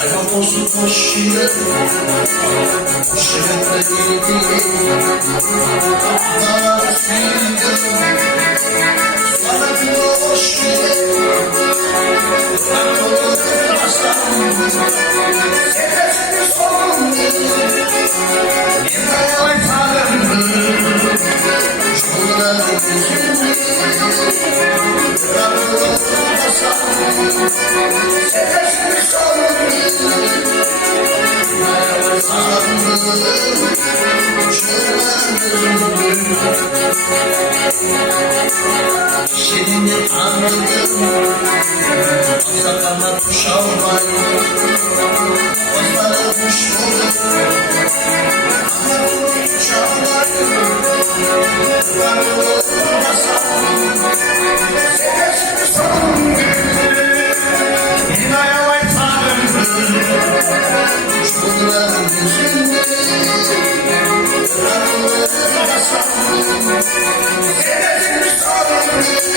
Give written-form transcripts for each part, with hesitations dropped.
Ayhan olsun koşuyor, şerefle girdi. Dağlar üstünde, sana bir hoş gelir. Bırak olur aslan, sevesini son gelir. Bir aytarım, şunlar yüzünde. Bırak olur aslan, sevesini son gelir. Seni tanıdım, sakalına tuş almayı, gözleri kuş olur, anamı çalmayı, ben olmasam, sevesini son gelir. İnaya vay tanrım, şunların yüzünde, ben olmasam, sevesini son gelir.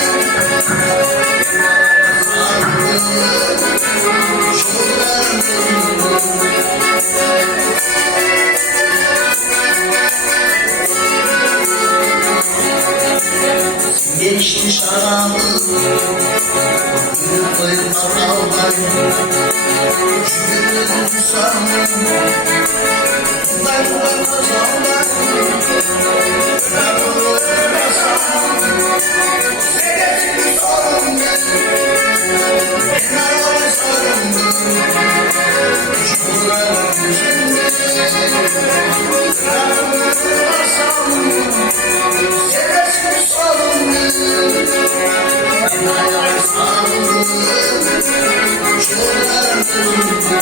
Geçti şarabı, gülü koyup ağlayı, şükürün sarmı, bunlarla kazanmayı, bırakılır basam, sevesini sorun gelir. Enaylar sarıldı, şunlar yüzünde, bırakılır basam, sevesini sorun gelir. Enaylar sarıldı, şunlar yüzünde,